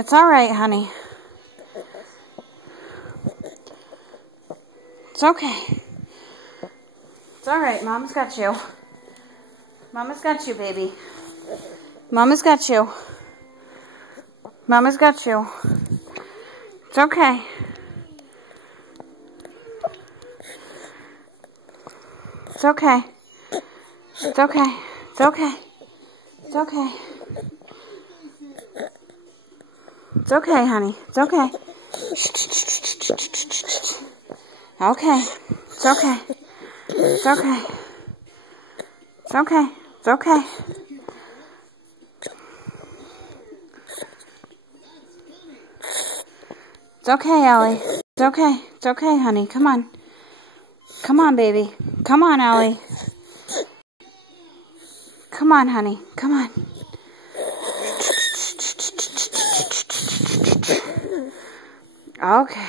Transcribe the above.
It's all right, honey. It's okay. It's all right. Mama's got you. Mama's got you, baby. Mama's got you. Mama's got you. It's okay. It's okay. It's okay. It's okay. It's okay. It's okay, honey. It's okay. Okay. It's okay. It's okay. It's okay. It's okay. It's okay, Ellie. It's okay. It's okay, honey. Come on. Come on, baby. Come on, Ellie. Come on, honey. Come on. Okay.